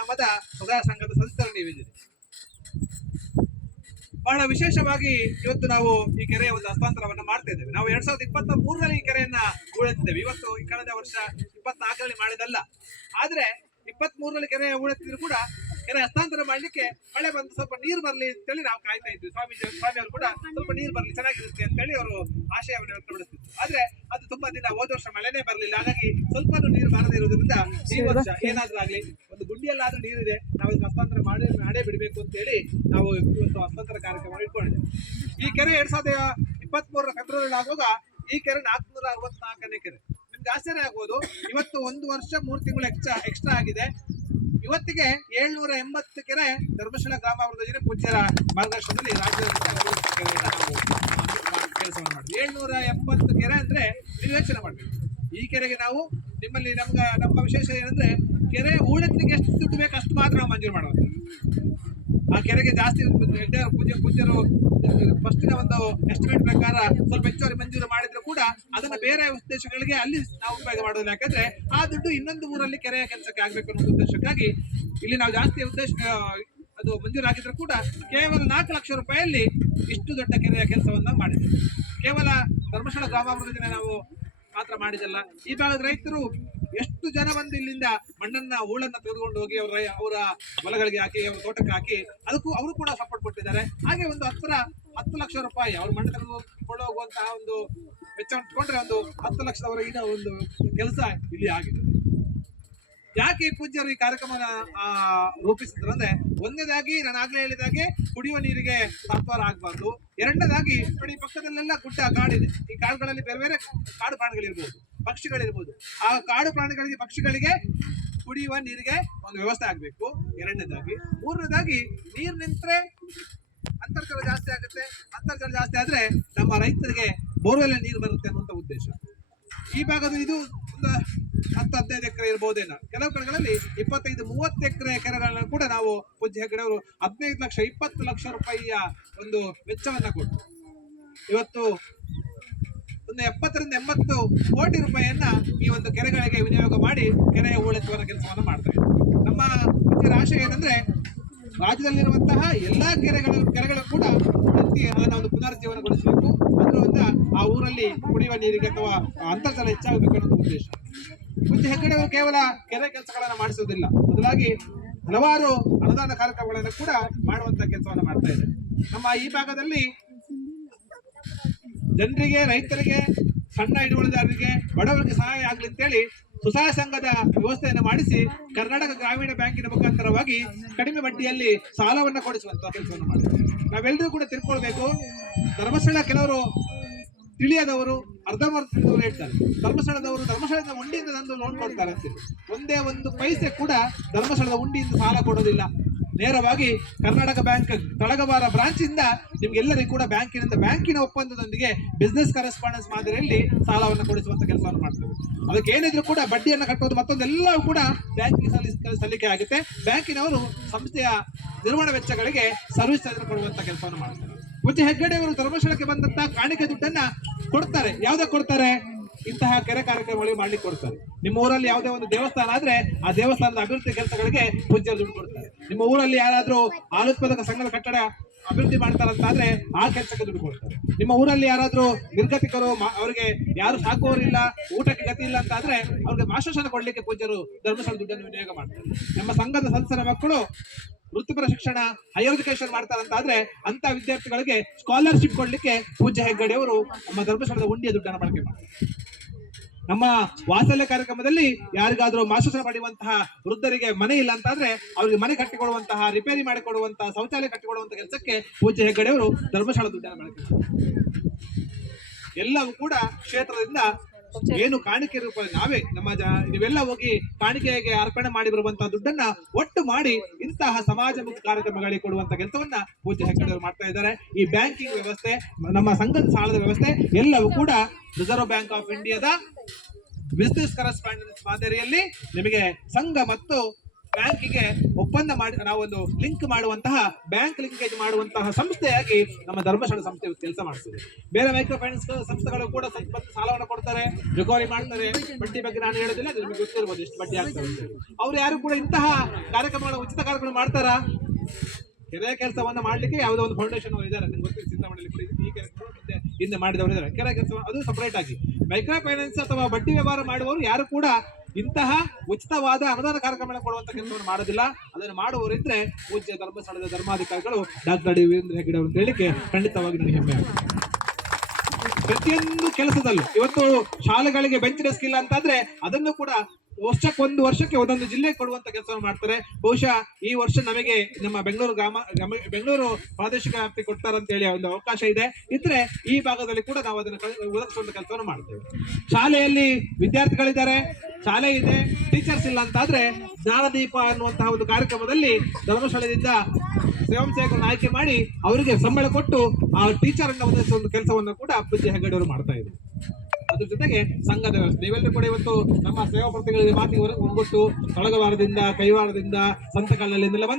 ಗ್ರಾಮದ ಸದಾ ಸಂಘದ ಸದಸ್ಯರು ನೀವಿದ್ದೀರಿ ಬಹಳ ವಿಶೇಷವಾಗಿ ಇವತ್ತು ನಾವು ಈ ಕೆರೆಯ ಒಂದು ಹಸ್ತಾಂತರವನ್ನು ಮಾಡ್ತಾ ಇದ್ದೇವೆ. ನಾವು ಎರಡ್ ಸಾವಿರದ ಇಪ್ಪತ್ತ ಮೂರರಲ್ಲಿ ಈ ಕೆರೆಯನ್ನ ಹೂಳೆತ್ತಿದ್ದೇವೆ. ಇವತ್ತು ಈ ಕಳೆದ ವರ್ಷ ಇಪ್ಪತ್ನಾಲ್ಕರಲ್ಲಿ ಮಾಡಿದಲ್ಲ ಆದ್ರೆ ಇಪ್ಪತ್ತ್ ಮೂರರಲ್ಲಿ ಕೆರೆ ಹೂಳೆತ್ತಿದ್ರು ಕೂಡ ಕೆರೆ ಹಸ್ತಾಂತರ ಮಾಡ್ಲಿಕ್ಕೆ ಮಳೆ ಬಂದು ಸ್ವಲ್ಪ ನೀರು ಬರಲಿ ಅಂತೇಳಿ ನಾವು ಕಾಯ್ತಾ ಇದ್ವಿ. ಸ್ವಾಮೀಜಿ ಸ್ವಾಮಿ ಅವರು ಕೂಡ ಸ್ವಲ್ಪ ನೀರು ಬರಲಿ ಚೆನ್ನಾಗಿರುತ್ತೆ ಅಂತೇಳಿ ಅವರು ಆಶಯವನ್ನು ವ್ಯಕ್ತಪಡಿಸ್ತಿದ್ರು. ಆದ್ರೆ ಅದು ತುಂಬಾ ದಿನ ಹೋದ ವರ್ಷ ಮಳೆನೇ ಬರಲಿಲ್ಲ. ಹಾಗಾಗಿ ಸ್ವಲ್ಪ ನೀರು ಬಾರದೇ ಇರೋದ್ರಿಂದ ಈ ವರ್ಷ ಏನಾದ್ರೂ ಆಗ್ಲಿ ಒಂದು ಗುಂಡಿಯಲ್ಲಾದ್ರೂ ನೀರಿದೆ ನಾವು ಇದನ್ನ ಹಸ್ತಾಂತರ ಮಾಡಿ ಮಾಡೇ ಬಿಡಬೇಕು ಅಂತೇಳಿ ನಾವು ಇವತ್ತು ಹಸ್ತಾಂತರ ಕಾರ್ಯಕ್ರಮ ಇಟ್ಕೊಂಡಿದ್ದೇವೆ. ಈ ಕೆರೆ ಎರಡ್ ಸಾವಿರದ ಇಪ್ಪತ್ತ್ ಮೂರರ ಫೆಬ್ರವರಿ ಆಗುವಾಗ ಈ ಕೆರೆ ನಾಲ್ಕುನೂರ ಅರವತ್ನಾಲ್ಕನೇ ಕೆರೆ. ನಿಮ್ಗೆ ಆಶ್ಚರ್ಯ ಆಗ್ಬೋದು ಇವತ್ತು ಒಂದು ವರ್ಷ ಮೂರು ತಿಂಗಳು ಎಕ್ಸ್ಟ್ರಾ ಎಕ್ಸ್ಟ್ರಾ ಆಗಿದೆ. ಇವತ್ತಿಗೆ ಏಳ್ನೂರ ಎಂಬತ್ತು ಕೆರೆ ಧರ್ಮಶಾಲ ಗ್ರಾಮಾಭಿವೃದ್ಧಿ ಪೂಜ್ಯರ ಮಾರ್ಗದರ್ಶನದಲ್ಲಿ ಕೆಲಸವನ್ನು ಮಾಡಿದ್ವಿ. ಏಳ್ನೂರ ಎಂಬತ್ತು ಕೆರೆ ಅಂದ್ರೆ ನೀವು ಯೋಚನೆ ಮಾಡಬೇಕು ಈ ಕೆರೆಗೆ ನಾವು ನಿಮ್ಮಲ್ಲಿ ನಮ್ಗೆ ನಮ್ಮ ವಿಶೇಷ ಏನಂದ್ರೆ ಕೆರೆ ಹೂಳೆತ್ತಲಿಕ್ಕೆ ಎಷ್ಟು ದುಡ್ಡು ಬೇಕು ಅಷ್ಟು ಮಾತ್ರ ನಾವು ಮಂಜೂರು ಮಾಡೋದು. ಆ ಕೆರೆಗೆ ಜಾಸ್ತಿ ಹೆಗ್ಡೆ ಪೂಜೆ ಪೂಜ್ಯರು ಫಸ್ಟಿನ ಒಂದು ಎಸ್ಟಿಮೇಟ್ ಪ್ರಕಾರ ಸ್ವಲ್ಪ ಹೆಚ್ಚುವರಿ ಮಂಜೂರು ಮಾಡಿದ್ರು ಕೂಡ ಅದನ್ನ ಬೇರೆ ಉದ್ದೇಶಗಳಿಗೆ ಅಲ್ಲಿ ನಾವು ಉಪಯೋಗ ಮಾಡೋದಿಲ್ಲ ಯಾಕಂದ್ರೆ ಆ ದುಡ್ಡು ಇನ್ನೊಂದು ಊರಲ್ಲಿ ಕೆರೆಯ ಕೆಲಸಕ್ಕೆ ಆಗ್ಬೇಕು ಅನ್ನೋ ಉದ್ದೇಶಕ್ಕಾಗಿ ಇಲ್ಲಿ ನಾವು ಜಾಸ್ತಿ ಉದ್ದೇಶ ಅದು ಮಂಜೂರಾಗಿದ್ರು ಕೂಡ ಕೇವಲ ನಾಲ್ಕು ಲಕ್ಷ ರೂಪಾಯಿಯಲ್ಲಿ ಇಷ್ಟು ದೊಡ್ಡ ಕೆರೆಯ ಕೆಲಸವನ್ನ ಮಾಡಿದೆ ಕೇವಲ ಧರ್ಮಸ್ಥಳ ಗ್ರಾಮಾಭಿವೃದ್ಧಿ ಯೋಜನೆ ನಾವು ಮಾತ್ರ ಮಾಡಿದಲ್ಲ ಈ ಭಾಗದ ರೈತರು ಎಷ್ಟು ಜನ ಬಂದು ಇಲ್ಲಿಂದ ಮಣ್ಣನ್ನ, ಹೂಳನ್ನ ತೆಗೆದುಕೊಂಡು ಹೋಗಿ ಅವರ ಅವರ ಹೊಲಗಳಿಗೆ ಹಾಕಿ, ಅವರ ತೋಟಕ್ಕೆ ಹಾಕಿ, ಅದಕ್ಕೂ ಅವರು ಕೂಡ ಸಪೋರ್ಟ್ ಕೊಟ್ಟಿದ್ದಾರೆ. ಹಾಗೆ ಒಂದು ಹತ್ತರ, ಹತ್ತು ಲಕ್ಷ ರೂಪಾಯಿ ಅವ್ರ ಮಣ್ಣು ತೆಗೆದುಕೊಂಡು ಹೋಗುವಂತಹ ಒಂದು ವೆಚ್ಚ ಇಟ್ಕೊಂಡ್ರೆ ಒಂದು ಹತ್ತು ಲಕ್ಷದವರೆಗಿನ ಒಂದು ಕೆಲಸ ಇಲ್ಲಿ ಆಗಿದೆ. ಯಾಕೆ ಈ ಪೂಜ್ಯರು ಈ ಕಾರ್ಯಕ್ರಮನ ರೂಪಿಸಿದ್ರು ಅಂದ್ರೆ ಒಂದನೇದಾಗಿ ನಾನು ಆಗ್ಲೇ ಹೇಳಿದಾಗೆ ಕುಡಿಯುವ ನೀರಿಗೆ ತಾತ್ವಾರ ಆಗಬಾರ್ದು. ಎರಡನೇದಾಗಿ ಪಕ್ಕದಲ್ಲೆಲ್ಲ ಗುಡ್ಡ ಕಾಡಿದೆ. ಈ ಕಾಡುಗಳಲ್ಲಿ ಬೇರೆ ಬೇರೆ ಕಾಡು ಪ್ರಾಣಿಗಳಿರ್ಬೋದು. ಪಕ್ಷಿಗಳಿರ್ಬೋದು. ಆ ಕಾಡು ಪ್ರಾಣಿಗಳಿಗೆ ಪಕ್ಷಿಗಳಿಗೆ ಕುಡಿಯುವ ನೀರಿಗೆ ಒಂದು ವ್ಯವಸ್ಥೆ ಆಗಬೇಕು. ಎರಡನೇದಾಗಿ. ಮೂರನೇದಾಗಿ, ನೀರು ನಿಂತರೆ ಅಂತರ್ಜಲ ಜಾಸ್ತಿ ಆಗುತ್ತೆ. ಅಂತರ್ಜಲ ಜಾಸ್ತಿ ಆದ್ರೆ ನಮ್ಮ ರೈತರಿಗೆ ಬೋರ್ವೆಲ್ ನೀರು ಬರುತ್ತೆ ಅನ್ನುವಂಥ ಉದ್ದೇಶ. ಈ ಭಾಗದ ಇದು ಒಂದು ಹತ್ತು ಹದಿನೈದು ಎಕರೆ ಇರ್ಬೋದೇನೋ. ಕೆಲವು ಕಡೆಗಳಲ್ಲಿ ಇಪ್ಪತ್ತೈದು, ಮೂವತ್ತು ಎಕರೆ ಕೆರೆಗಳನ್ನ ಕೂಡ ನಾವು ಪೂಜ್ಯ ಹೆಗ್ಗಡೆ ಅವರು ಹದಿನೈದು ಲಕ್ಷ, ಇಪ್ಪತ್ತು ಲಕ್ಷ ರೂಪಾಯಿಯ ಒಂದು ವೆಚ್ಚವನ್ನ ಕೊಟ್ಟು ಇವತ್ತು ಒಂದು ಎಪ್ಪತ್ತರಿಂದ ಎಂಬತ್ತು ಕೋಟಿ ರೂಪಾಯಿಯನ್ನ ಈ ಒಂದು ಕೆರೆಗಳಿಗೆ ವಿನಿಯೋಗ ಮಾಡಿ ಕೆರೆಯ ಹೂಳೆತ್ತುವ ಕೆಲಸವನ್ನು ಮಾಡ್ತಾ ಇದ್ದಾರೆ ನಮ್ಮ ಪೂಜ್ಯರ ಆಶಯ ಏನಂದ್ರೆ, ರಾಜ್ಯದಲ್ಲಿರುವಂತಹ ಎಲ್ಲಾ ಕೆರೆಗಳು ಕೆರೆಗಳು ಕೂಡ ಅದನ್ನ ಒಂದು ಪುನರುಜ್ಜೀವನಗೊಳಿಸಬೇಕು. ಅದರಿಂದ ಆ ಊರಲ್ಲಿ ಕುಡಿಯುವ ನೀರಿಗೆ ಅಥವಾ ಅಂತರ್ಜಲ ಹೆಚ್ಚಾಗಬೇಕು ಅನ್ನೋದು ಉದ್ದೇಶ. ಮುಂಚೆ ಹೆಗ್ಗಡೆ ಕೇವಲ ಕೆರೆ ಕೆಲಸಗಳನ್ನು ಮಾಡಿಸುವುದಿಲ್ಲ. ಬದಲಾಗಿ ಹಲವಾರು ಅನುದಾನ ಕಾರ್ಯಕ್ರಮಗಳನ್ನು ಕೂಡ ಮಾಡುವಂತ ಕೆಲಸವನ್ನು ಮಾಡ್ತಾ ಇದೆ ನಮ್ಮ ಈ ಭಾಗದಲ್ಲಿ ಜನರಿಗೆ, ರೈತರಿಗೆ, ಸಣ್ಣ ಹಿಡುವಳಿದಾರರಿಗೆ, ಬಡವರಿಗೆ ಸಹಾಯ ಆಗಲಿ ಅಂತೇಳಿ ಸ್ವಸಹಾಯ ಸಂಘದ ವ್ಯವಸ್ಥೆಯನ್ನು ಮಾಡಿಸಿ ಕರ್ನಾಟಕ ಗ್ರಾಮೀಣ ಬ್ಯಾಂಕಿನ ಮುಖಾಂತರವಾಗಿ ಕಡಿಮೆ ಬಡ್ಡಿಯಲ್ಲಿ ಸಾಲವನ್ನ ಕೊಡಿಸುವಂತ ಕೆಲಸವನ್ನು ಮಾಡಿದ್ದಾರೆ. ನಾವೆಲ್ಲರೂ ಕೂಡ ತಿಳ್ಕೊಳ್ಬೇಕು. ಧರ್ಮಸ್ಥಳ ಕೆಲವರು ತಿಳಿಯದವರು ತಿಳಿದವರು ಹೇಳ್ತಾರೆ. ಧರ್ಮಸ್ಥಳದವರು ಧರ್ಮಸ್ಥಳದ ಉಂಡಿಯಿಂದ ತಂದು ಲೋನ್ ಕೊಡ್ತಾರೆ ಅಂತೇಳಿ ಒಂದೇ ಒಂದು ಪೈಸೆ ಕೂಡ ಧರ್ಮಸ್ಥಳದ ಉಂಡಿಯಿಂದ ಸಾಲ ಕೊಡೋದಿಲ್ಲ. ನೇರವಾಗಿ ಕರ್ನಾಟಕ ಬ್ಯಾಂಕ್ ತಳಗವಾರ ಬ್ರಾಂಚ್ ಇಂದ ನಿಮ್ಗೆಲ್ಲರಿಗೂ ಕೂಡ ಬ್ಯಾಂಕಿನಿಂದ ಬ್ಯಾಂಕಿನ ಒಪ್ಪಂದದೊಂದಿಗೆ ಬಿಸ್ನೆಸ್ ಕರೆಸ್ಪಾಂಡೆನ್ಸ್ ಮಾದರಿಯಲ್ಲಿ ಸಾಲವನ್ನು ಕೊಡಿಸುವಂತ ಕೆಲಸವನ್ನು ಮಾಡ್ತೇವೆ. ಅದಕ್ಕೆ ಏನಿದ್ರು ಕೂಡ ಬಡ್ಡಿಯನ್ನು ಕಟ್ಟೋದು ಮತ್ತೊಂದೆಲ್ಲವೂ ಕೂಡ ಬ್ಯಾಂಕಿಗೆ ಸಲ್ಲಿಕೆ ಆಗುತ್ತೆ. ಬ್ಯಾಂಕಿನವರು ಸಂಸ್ಥೆಯ ನಿರ್ವಹಣಾ ವೆಚ್ಚಗಳಿಗೆ ಸರ್ವಿಸ್ ಚಾರ್ಜ್ ಕೊಡುವಂತ ಕೆಲಸವನ್ನು ಮಾಡ್ತಾರೆ. ಮುಂಚೆ ಹೆಗ್ಗಡೆ ಅವರು ಧರ್ಮಸ್ಥಳಕ್ಕೆ ಬಂದಂತ ಕಾಣಿಕೆ ದುಡ್ಡನ್ನ ಕೊಡ್ತಾರೆ. ಯಾವ್ದಕ್ಕೆ ಕೊಡ್ತಾರೆ? ಇಂತಹ ಕೆರೆ ಕಾರ್ಯಕ್ರಮಗಳಿಗೆ ಮಾಡ್ಲಿಕ್ಕೆ ಕೊಡ್ತಾರೆ. ನಿಮ್ಮ ಊರಲ್ಲಿ ಯಾವುದೇ ಒಂದು ದೇವಸ್ಥಾನ ಆದ್ರೆ ಆ ದೇವಸ್ಥಾನದ ಅಭಿವೃದ್ಧಿ ಕೆಲಸಗಳಿಗೆ ಪೂಜ್ಯರು ದುಡ್ಡು ಕೊಡ್ತಾರೆ. ನಿಮ್ಮ ಊರಲ್ಲಿ ಯಾರಾದ್ರೂ ಆಲೋತ್ಪಾದಕ ಸಂಘದ ಕಟ್ಟಡ ಅಭಿವೃದ್ಧಿ ಮಾಡ್ತಾರಂತಾದ್ರೆ ಆ ಕೆಲಸಕ್ಕೆ ದುಡ್ಡು ಕೊಡ್ತಾರೆ. ನಿಮ್ಮ ಊರಲ್ಲಿ ಯಾರಾದ್ರೂ ನಿರ್ಗತಿಕರು ಅವರಿಗೆ ಯಾರು ಸಾಕುವವರಿಲ್ಲ ಊಟಕ್ಕೆ ಗತಿ ಇಲ್ಲ ಅಂತ ಆದ್ರೆ ಅವ್ರಿಗೆ ಮಾಶಾಸನ ಕೊಡ್ಲಿಕ್ಕೆ ಪೂಜ್ಯರು ಧರ್ಮಸ್ಥಳ ದುಡ್ಡನ್ನು ವಿನಿಯೋಗ ಮಾಡ್ತಾರೆ. ನಮ್ಮ ಸಂಘದ ಸದಸ್ಯರ ಮಕ್ಕಳು ವೃತ್ತಿಪರ ಶಿಕ್ಷಣ ಹೈಯರ್ ಎಜುಕೇಶನ್ ಮಾಡ್ತಾರಂತಾದ್ರೆ ಅಂತ ವಿದ್ಯಾರ್ಥಿಗಳಿಗೆ ಸ್ಕಾಲರ್ಶಿಪ್ ಕೊಡ್ಲಿಕ್ಕೆ ಪೂಜ್ಯ ಹೆಗ್ಗಡೆಯವರು ನಮ್ಮ ಧರ್ಮಸ್ಥಳದ ಉಂಡಿಯ ದುಡ್ಡನ್ನು ಬಳಕೆ ಮಾಡ್ತಾರೆ. ನಮ್ಮ ವಾತಲ್ಯ ಕಾರ್ಯಕ್ರಮದಲ್ಲಿ ಯಾರಿಗಾದ್ರೂ ಮಾಸೂಚನೆ ಪಡೆಯುವಂತಹ ವೃದ್ಧರಿಗೆ ಮನೆ ಇಲ್ಲ ಅಂತಾದ್ರೆ ಅವರಿಗೆ ಮನೆ ಕಟ್ಟಿಕೊಡುವಂತಹ ರಿಪೇರಿ ಮಾಡಿಕೊಡುವಂತಹ, ಶೌಚಾಲಯ ಕಟ್ಟಿಕೊಡುವಂತಹ ಕೆಲಸಕ್ಕೆ ಪೂಜ್ಯ ಹೆಗ್ಗಡೆಯವರು ಧರ್ಮಶಾಲಾ ದುಡ್ಡನ್ನು ಬಳಕೆ ಎಲ್ಲವೂ ಕೂಡ ಕ್ಷೇತ್ರದಿಂದ ಏನು ಕಾಣಿಕೆ ರೂಪದಲ್ಲಿ ನಾವೇ ನಮ್ಮ ನೀವೆಲ್ಲ ಹೋಗಿ ಕಾಣಿಕೆಗೆ ಅರ್ಪಣೆ ಮಾಡಿ ಬರುವಂತಹ ದುಡ್ಡನ್ನ ಒಟ್ಟು ಮಾಡಿ ಇಂತಹ ಸಮಾಜಮುಖಿ ಕಾರ್ಯಕ್ರಮಗಳಿಗೆ ಕೊಡುವಂತ ಕೆಲಸವನ್ನ ಪೂಜೆ ಹೆಗ್ಗಡೆಯವರು ಮಾಡ್ತಾ ಇದ್ದಾರೆ. ಈ ಬ್ಯಾಂಕಿಂಗ್ ವ್ಯವಸ್ಥೆ, ನಮ್ಮ ಸಂಘದ ಸಾಲದ ವ್ಯವಸ್ಥೆ ಎಲ್ಲವೂ ಕೂಡ ರಿಸರ್ವ್ ಬ್ಯಾಂಕ್ ಆಫ್ ಇಂಡಿಯಾದ ಬಿಸ್ನೆಸ್ ಕರೆಸ್ಪಾಂಡೆನ್ಸ್ ಮಾದರಿಯಲ್ಲಿ ನಿಮಗೆ ಸಂಘ ಮತ್ತು ಬ್ಯಾಂಕಿಗೆ ಒಪ್ಪಂದ ಮಾಡಿ, ನಾವೊಂದು ಲಿಂಕ್ ಮಾಡುವಂತಹ, ಬ್ಯಾಂಕ್ ಲಿಂಕೇಜ್ ಮಾಡುವಂತಹ ಸಂಸ್ಥೆಯಾಗಿ ನಮ್ಮ ಧರ್ಮಶಾಲ ಸಂಸ್ಥೆ ಕೆಲಸ ಮಾಡ್ತದೆ. ಬೇರೆ ಮೈಕ್ರೋ ಫೈನಾನ್ಸ್ ಸಂಸ್ಥೆಗಳು ಕೂಡ ಸಾಲವನ್ನು ಕೊಡ್ತಾರೆ, ರಿಕವರಿ ಮಾಡ್ತಾರೆ. ಬಡ್ಡಿ ಬಗ್ಗೆ ನಾನು ಹೇಳೋದಿಲ್ಲ, ಅದು ನಿಮಗೆ ಗೊತ್ತಿರ್ಬೋದು ಎಷ್ಟು ಬಡ್ಡಿ ಆಗ್ತದೆ ಅವ್ರು ಯಾರು ಕೂಡ ಇಂತಹ ಕಾರ್ಯಕ್ರಮಗಳ ಉಚಿತ ಕಾರ್ಯಕ್ರಮ ಮಾಡ್ತಾರಾ? ಕೆರೆ ಕೆಲಸವನ್ನು ಮಾಡ್ಲಿಕ್ಕೆ ಯಾವುದೋ ಒಂದು ಫೌಂಡೇಶನ್ ಅವರು ಇದ್ದಾರೆ ನಿಮ್ಗೆ ಗೊತ್ತಿಲ್ಲ ಚಿಂತಾಮಣಿಯಲ್ಲಿ ಕೂಡ ಈ ಕೆಲಸ ಮತ್ತೆ ಹಿಂದೆ ಮಾಡಿದವರು ಇದ್ದಾರೆ ಕೆರೆ ಕೆಲಸ ಅದು ಸಪರೇಟ್ ಆಗಿ. ಮೈಕ್ರೋ ಫೈನಾನ್ಸ್ ಅಥವಾ ಬಡ್ಡಿ ವ್ಯವಹಾರ ಮಾಡುವವರು ಯಾರು ಕೂಡ ಇಂತಹ ಉಚಿತವಾದ ಅನುದಾನ ಕಾರ್ಯಕ್ರಮಗಳನ್ನು ಕೊಡುವಂತ ಕೆಲಸವನ್ನು ಮಾಡೋದಿಲ್ಲ. ಅದನ್ನು ಮಾಡುವವರಿದ್ರೆ ಪೂಜ್ಯ ಧರ್ಮಸ್ಥಳದ ಧರ್ಮಾಧಿಕಾರಿಗಳು ಡಾಕ್ಟರ್ ಡಿ ವೀರೇಂದ್ರ ಹೆಗ್ಗಡೆ ಅವರು ಹೇಳಿಕೆ ಖಂಡಿತವಾಗಿ ನನಗೆ ಹೆಮ್ಮೆ ಪ್ರತಿಯೊಂದು ಕೆಲಸದಲ್ಲೂ, ಇವತ್ತು ಶಾಲೆಗಳಿಗೆ ಬೆಂಚ್ ಡೆಸ್ಕ್ ಇಲ್ಲ ಅಂತಂದ್ರೆ ಅದನ್ನು ಕೂಡ ವರ್ಷಕ್ಕೆ ಒಂದು ವರ್ಷಕ್ಕೆ ಒಂದೊಂದು ಜಿಲ್ಲೆ ಕೊಡುವಂತ ಕೆಲಸವನ್ನು ಮಾಡ್ತಾರೆ. ಬಹುಶಃ ಈ ವರ್ಷ ನಮಗೆ ನಮ್ಮ ಬೆಂಗಳೂರು ಗ್ರಾಮ ಬೆಂಗಳೂರು ಪ್ರಾದೇಶಿಕ ವ್ಯಾಪ್ತಿ ಕೊಡ್ತಾರಂತ ಹೇಳಿ ಒಂದು ಅವಕಾಶ ಇದೆ. ಇದ್ರೆ ಈ ಭಾಗದಲ್ಲಿ ಕೂಡ ನಾವು ಅದನ್ನು ಒದಗಿಸುವಂತ ಕೆಲಸವನ್ನು ಮಾಡ್ತೇವೆ. ಶಾಲೆಯಲ್ಲಿ ವಿದ್ಯಾರ್ಥಿಗಳಿದ್ದಾರೆ, ಶಾಲೆ ಇದೆ ಟೀಚರ್ಸ್ ಇಲ್ಲ ಅಂತಾದ್ರೆ ಜ್ಞಾನದೀಪ ಅನ್ನುವಂತಹ ಒಂದು ಕಾರ್ಯಕ್ರಮದಲ್ಲಿ ಧರ್ಮಸ್ಥಳದಿಂದ ಸ್ವಯಂ ಸೇವಕರನ್ನು ಆಯ್ಕೆ ಮಾಡಿ ಅವರಿಗೆ ಸಂಬಳ ಕೊಟ್ಟು ಆ ಟೀಚರ್ ಅನ್ನು ಒದಗಿಸುವ ಒಂದು ಕೆಲಸವನ್ನು ಕೂಡ ಅಪ್ಪಿ ಹೆಗಡೆಯವರು ಮಾಡ್ತಾ ಇದ್ದಾರೆ. ಅದ್ರ ಜೊತೆಗೆ ಸಂಘದ ವ್ಯವಸ್ಥೆ ನೀವೆಲ್ಲರೂ ಕೂಡ ಇವತ್ತು ನಮ್ಮ ಸೇವಾ ಪ್ರತಿಗಳಿಗೆ ಮಾತಿಗೆ ಒಂಬತ್ತು ತೊಳಗವಾರದಿಂದ, ಕೈವಾರದಿಂದ ಸಂತಕಲ್ಲಲ್ಲಿಂದೆಲ್ಲ ಬಂದಿದ್ದೀರಿ.